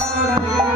Música